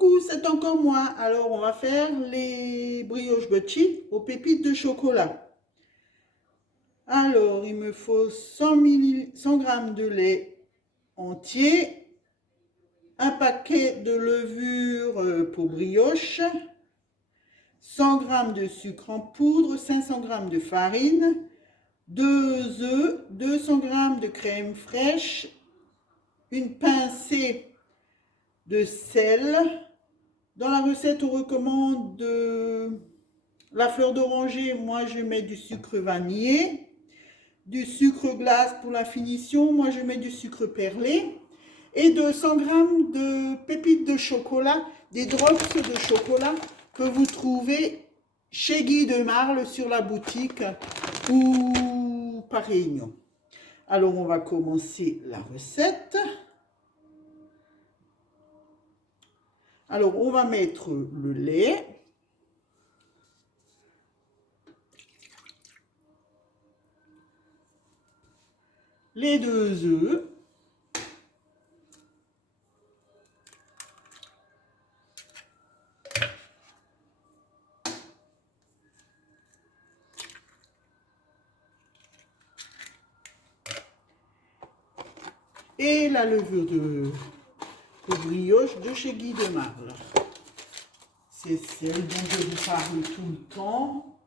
Coucou, c'est encore moi. Alors, on va faire les brioches Bucci aux pépites de chocolat. Alors, il me faut 100 g de lait entier, un paquet de levure pour brioche, 100 g de sucre en poudre, 500 g de farine, 2 œufs, 200 g de crème fraîche, une pincée de sel. Dans la recette, on recommande de la fleur d'oranger. Moi, je mets du sucre vanillé, du sucre glace pour la finition. Moi, je mets du sucre perlé et 200 g de pépites de chocolat, des drops de chocolat que vous trouvez chez Guy de Marle sur la boutique ou par Réunion. Alors, on va commencer la recette. Alors, on va mettre le lait. Les 2 œufs. Et la levure de brioche de chez Guy de Marle. C'est celle dont je vous parle tout le temps,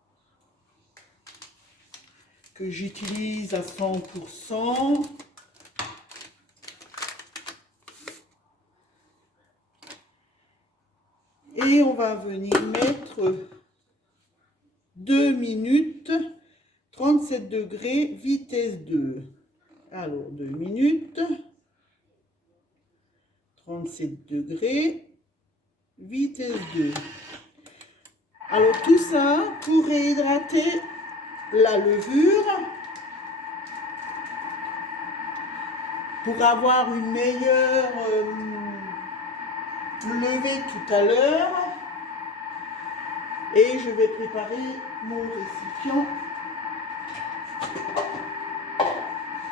que j'utilise à 100%. Et on va venir mettre 2 minutes, 37 degrés, vitesse 2. Alors, 2 minutes, 37 degrés, vitesse 2. Alors, tout ça pour réhydrater la levure, pour avoir une meilleure levée tout à l'heure. Et je vais préparer mon récipient.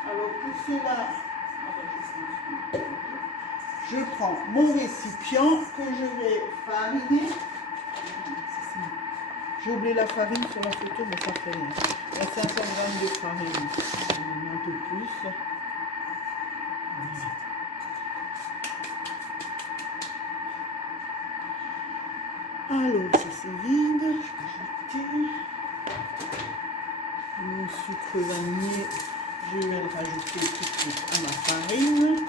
Alors pour cela, je prends mon récipient que je vais fariner. J'ai oublié la farine sur la photo, mais ça fait rien. Il y a 500 g de farine, un peu plus. Alors, ça c'est vide. Je vais jeter mon sucre vanillé. Je vais le rajouter tout de suite à ma farine.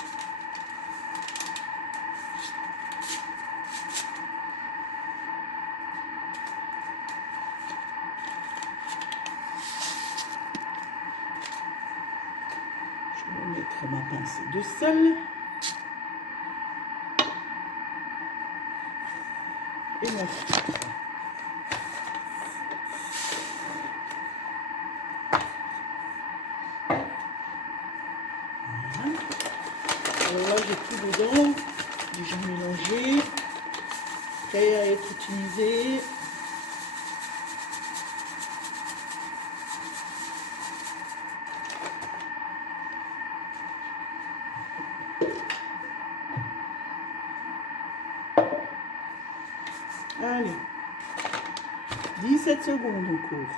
Je vais mettre ma pincée de sel. Et mon sucre. Voilà. Alors là, j'ai tout dedans, déjà mélangé, prêt à être utilisé. Allez, 17 secondes encore.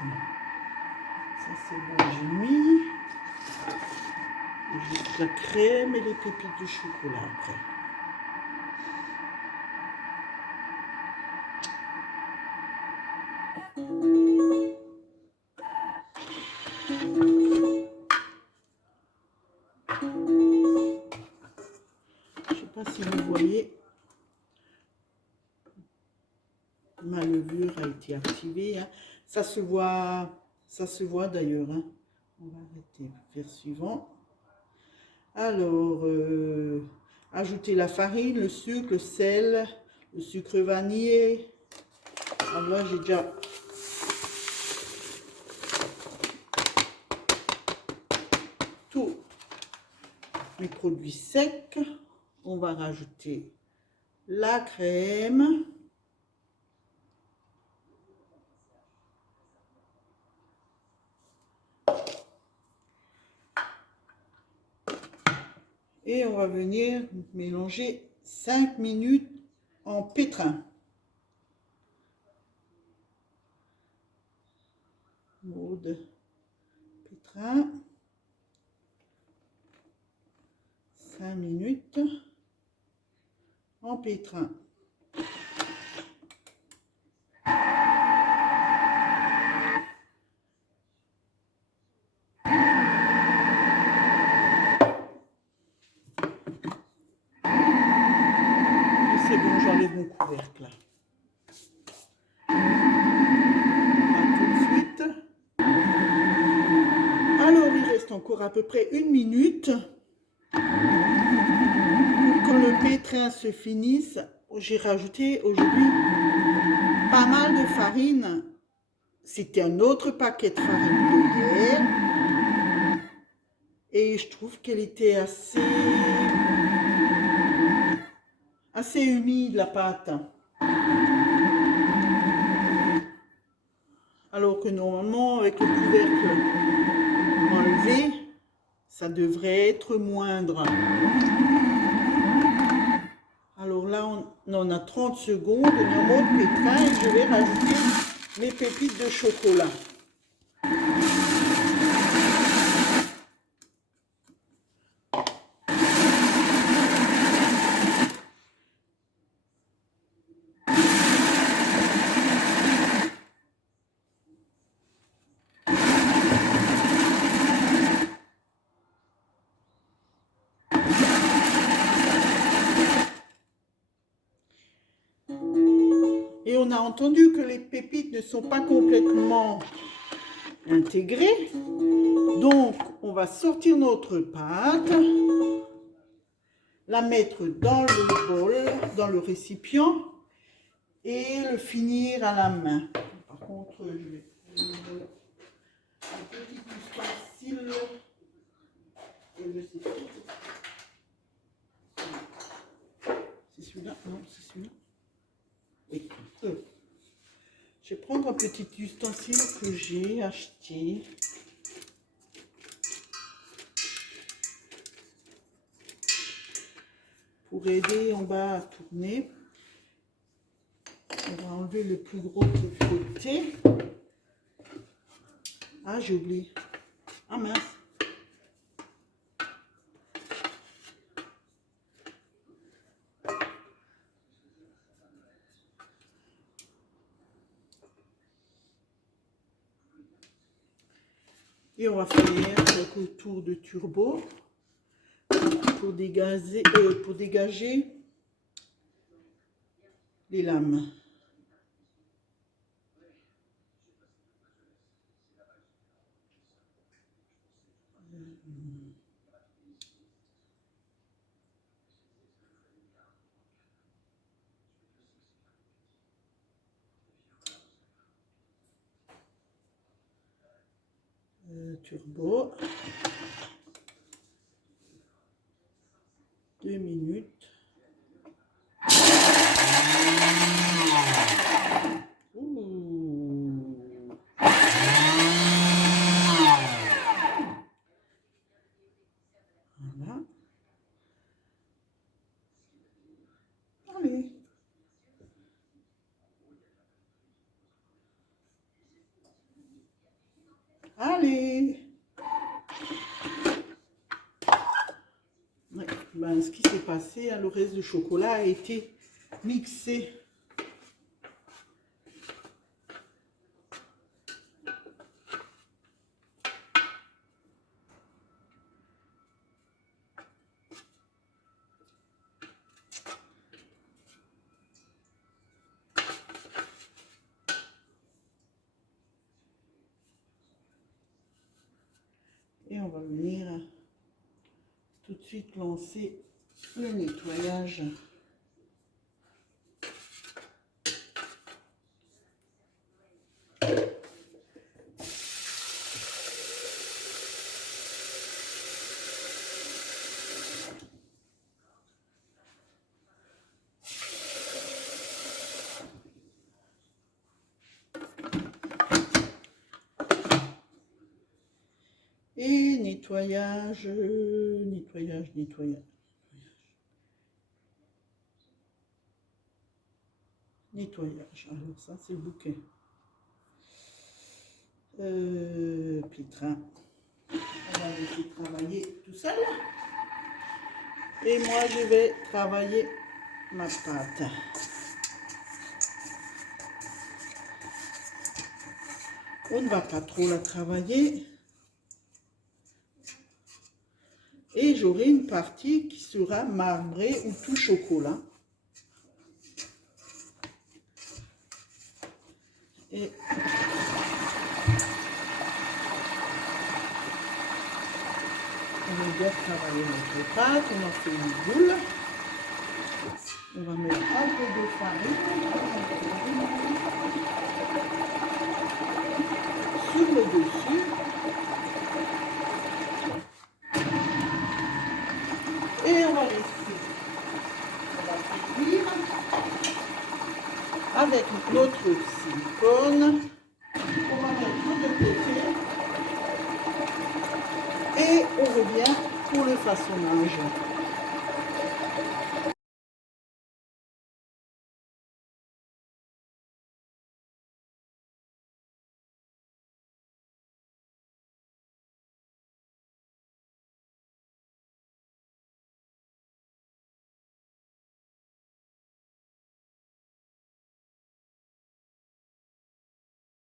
Ça c'est bon, j'ai mis. Juste la crème et les pépites de chocolat après. Je ne sais pas si vous voyez, ma levure a été activée. Hein. Ça se voit d'ailleurs. Hein. On va arrêter. Faire suivant. Alors, ajouter la farine, le sucre, le sel, le sucre vanillé. Alors là, j'ai déjà tous mes produits secs. On va rajouter la crème. Et on va venir mélanger 5 minutes en pétrin. Maude pétrin. 5 minutes en pétrin. C'est bon, j'enlève mon couvercle là. Tout de suite. Alors, il reste encore à peu près 1 minute. Quand le pétrin se finisse, j'ai rajouté aujourd'hui pas mal de farine. C'était un autre paquet de farine de hier. Et je trouve qu'elle était assez humide, la pâte. Alors que normalement, avec le couvercle enlevé, ça devrait être moindre. Alors là, on en a 30 secondes, on est en mode pétrin et je vais rajouter mes pépites de chocolat. Et on a entendu que les pépites ne sont pas complètement intégrées. Donc, on va sortir notre pâte, la mettre dans le bol, dans le récipient et le finir à la main. Par contre, je vais prendre un petit ustensile. C'est celui-là? Non, c'est celui-là. Oui. Je vais prendre un petit ustensile que j'ai acheté. Pour aider en bas à tourner. On va enlever le plus gros de côté. Ah, j'ai oublié. Ah mince. Et on va faire le tour de turbo pour dégager les lames. Turbo. 2 minutes. Ouh. Voilà. Allez. Allez. Ouais. Ben, ce qui s'est passé, le reste du chocolat a été mixé. Et on va venir tout de suite lancer le nettoyage. Et nettoyage. nettoyage. Alors ça, c'est le bouquet. Pétrin. On va laisser travailler tout seul. Et moi, je vais travailler ma pâte. On ne va pas trop la travailler. Et j'aurai une partie qui sera marbrée ou tout chocolat. Et on va bien travailler notre pâte. On en fait une boule. On va mettre un peu de farine sur le dessus. Et on va laisser. On va faire cuire avec notre silicone. On va mettre de côté. Et on revient pour le façonnage.